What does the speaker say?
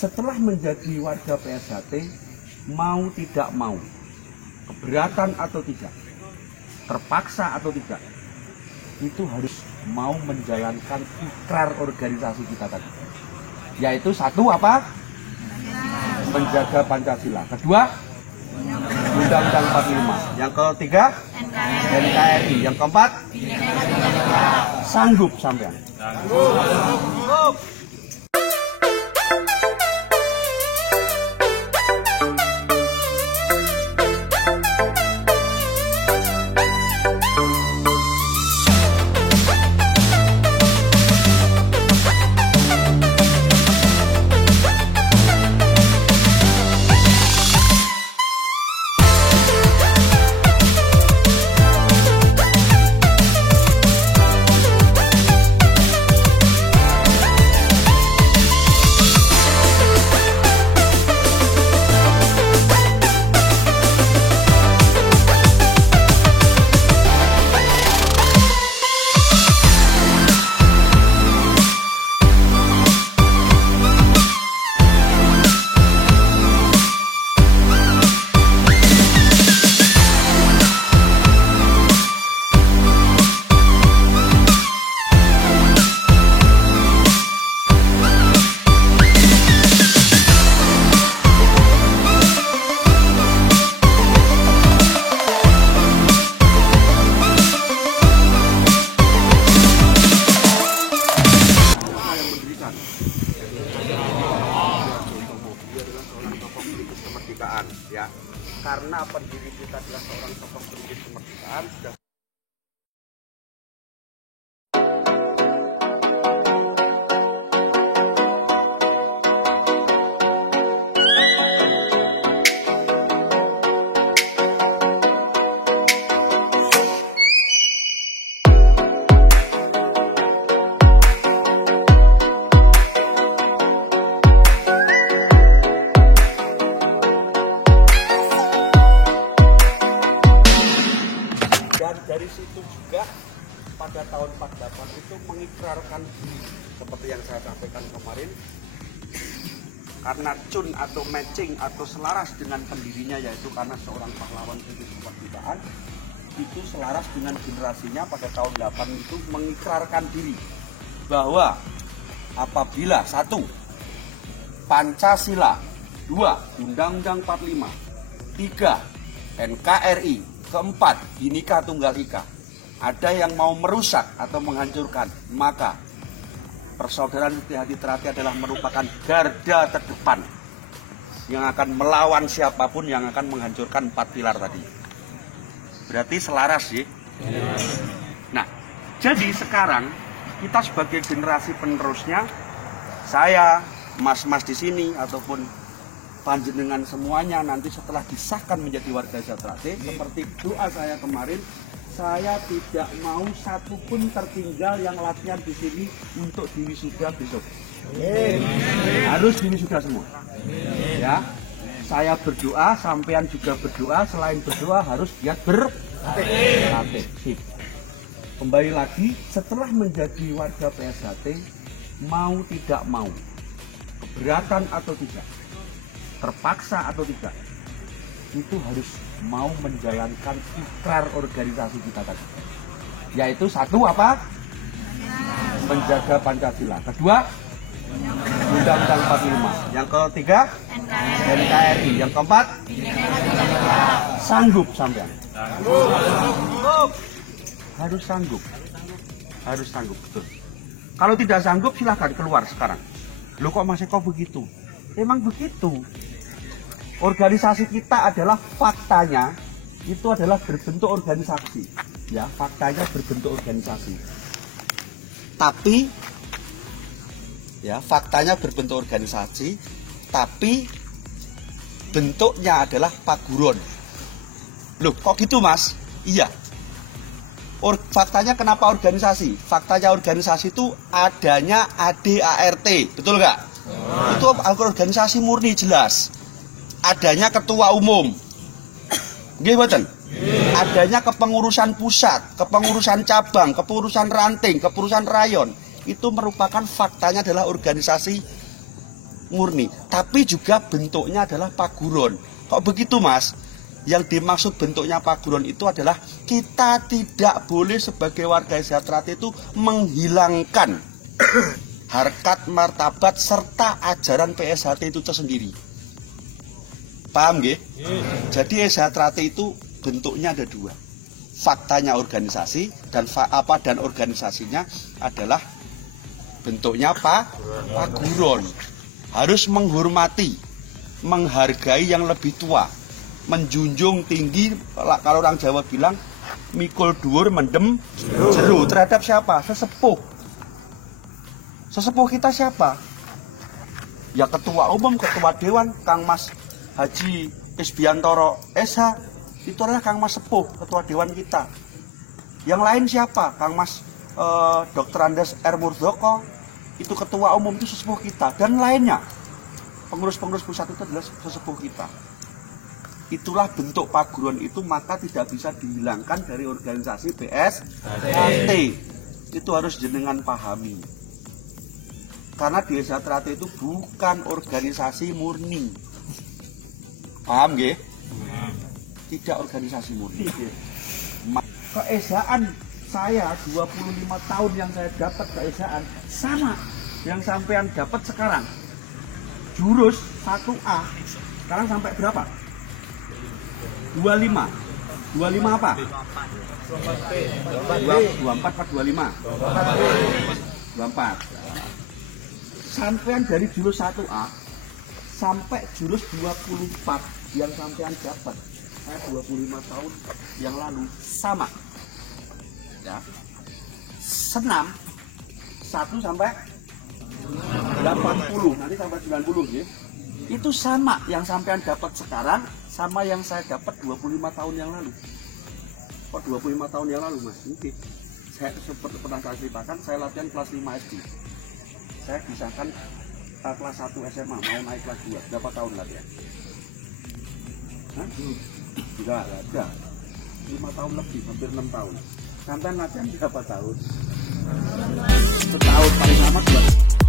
Setelah menjadi warga PSHT, mau tidak mau, keberatan atau tidak, terpaksa atau tidak, itu harus mau menjalankan ikrar organisasi kita tadi. Yaitu satu apa? Menjaga Pancasila. Kedua, Undang-Undang 45. Yang ketiga, NKRI. Yang keempat, sanggup sampean. Sanggup. Kemerdekaan, ya, karena pendiri kita adalah seorang tokoh pendiri kemerdekaan. Sudah dan dari situ juga pada tahun 48 itu mengikrarkan diri seperti yang saya sampaikan kemarin, karena cun atau matching atau selaras dengan pendirinya, yaitu karena seorang pahlawan pendiri kemerdekaan itu selaras dengan generasinya pada tahun 8 itu mengikrarkan diri bahwa apabila satu, Pancasila, dua, Undang-Undang 45, tiga, NKRI, keempat, Bhinneka Tunggal Ika, ada yang mau merusak atau menghancurkan, maka persaudaraan Setiahati Trahati adalah merupakan garda terdepan yang akan melawan siapapun yang akan menghancurkan empat pilar tadi. Berarti selaras ya. Nah, jadi sekarang kita sebagai generasi penerusnya, saya, mas-mas di sini ataupun panjenengan semuanya nanti setelah disahkan menjadi warga Trahati, seperti doa saya kemarin, saya tidak mau satupun tertinggal yang latihan di sini untuk diwisuda besok. Harus diwisuda semua. Ya, saya berdoa, sampean juga berdoa. Selain berdoa harus giat berlatih. Kembali lagi, setelah menjadi warga PSHT, mau tidak mau, keberatan atau tidak, terpaksa atau tidak, itu harus mau menjalankan ikrar organisasi kita tadi. Yaitu satu apa? Menjaga Pancasila. Kedua, Undang-Undang 45. Yang ketiga, NKRI. Yang keempat, sanggup sampean. Sanggup. Harus sanggup. Harus sanggup, betul. Kalau tidak sanggup silahkan keluar sekarang. Loh kok Mas Eko begitu? Emang begitu. Organisasi kita adalah faktanya itu adalah berbentuk organisasi, ya, faktanya berbentuk organisasi. Tapi ya, faktanya berbentuk organisasi, tapi bentuknya adalah paguron. Loh, kok gitu, Mas? Iya. Faktanya kenapa organisasi? Faktanya organisasi itu adanya ADART, betul nggak? Itu organisasi murni jelas. Adanya ketua umum, nggih mboten? Adanya kepengurusan pusat, kepengurusan cabang, kepengurusan ranting, kepengurusan rayon. Itu merupakan faktanya adalah organisasi murni, tapi juga bentuknya adalah paguron. Kok begitu, Mas? Yang dimaksud bentuknya paguron itu adalah kita tidak boleh sebagai warga SHT itu menghilangkan harkat, martabat, serta ajaran PSHT itu tersendiri. Paham nggih? Jadi SHT itu bentuknya ada dua. Faktanya organisasi dan organisasinya adalah bentuknya paguron. Harus menghormati, menghargai yang lebih tua, menjunjung tinggi, kalau orang Jawa bilang mikul dhuwur mendem jero. Terhadap siapa? Sesepuh. Sesepuh kita siapa? Ya ketua umum, ketua dewan, Kang Mas Haji Isbiantoro SH. Itu adalah Kang Mas Sepuh, ketua dewan kita. Yang lain siapa? Kang Mas Dr. Andes R. Murdoko, itu ketua umum, itu sesepuh kita. Dan lainnya, pengurus-pengurus pusat itu adalah sesepuh kita. Itulah bentuk paguron itu, maka tidak bisa dihilangkan dari organisasi PSHT. Itu harus jenengan pahami. Karena di SHT itu bukan organisasi murni. Paham nggih? Tidak organisasi murni. Keesaan saya 25 tahun yang saya dapat keesaan sama yang sampean dapat sekarang. Jurus 1A sekarang sampai berapa? 25. 25 apa? 24 apa 25? 24. Sampean dari jurus 1A sampai jurus 24 yang sampean dapat 25 tahun yang lalu sama ya. Senam 1 sampai 80, nanti sampai 90 ya. Itu sama yang sampean dapat sekarang sama yang saya dapat 25 tahun yang lalu. Kok 25 tahun yang lalu, Mas? Mungkin saya seperti pernah saya ceritakan, saya latihan kelas 5 SD. Saya disahkan kelas 1 SMA, mau naik kelas 2. Berapa tahun latihan? Enggak ada. 5 tahun lebih, hampir 6 tahun. Sampai latihan berapa tahun? Setahun, paling lama 2 tahun.